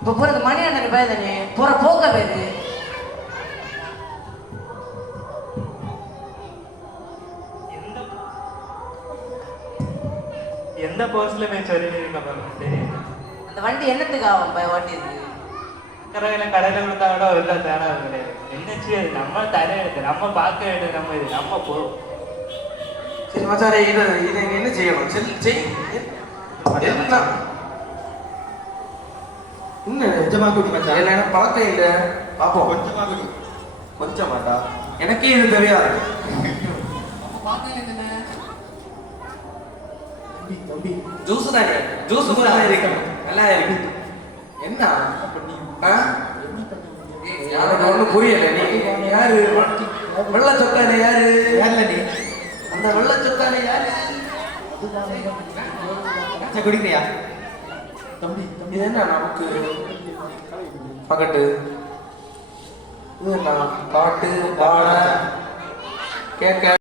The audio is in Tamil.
இப்போ போறது மணி அண்ணன் பேர் தானே போற போக்க பேரு. எந்த போஸ்ட்ல போய் சொல்லிருக்க தெரியும். அந்த வண்டி என்னத்துக்கு ஆகும் ஓட்டி இருக்கு கடையில கொடுத்தா கூட ஒரு தேடா கிடையாது. என்னச்சு அது நம்ம தலையெடுத்து நம்ம பார்க்க வேண்டியது நம்ம இது நம்ம போகும். சரி மச்சாரே இதை என்ன செய்யணும்? இன்னும் கொஞ்சமா குடி மச்சான். இல்லை எனக்கு பழக்கம் இல்லை. பார்ப்போம். கொஞ்சமா குடி. கொஞ்சமாட்டா எனக்கே இது தெரியாது. ஜூஸ் தானே, ஜூஸ் இருக்கு, நல்லா இருக்கு. என்ன எனக்கு ஒன்றும் புரியல. நீ யாரு? வெள்ள சொக்கானே யாரு? யாருல நீ? அந்த வெள்ள சொக்கானே யாரு? குடிக்கிறியா தம்பி? இது என்ன நமக்கு பகட்டு? இது என்ன பாட்டு பாட கேட்க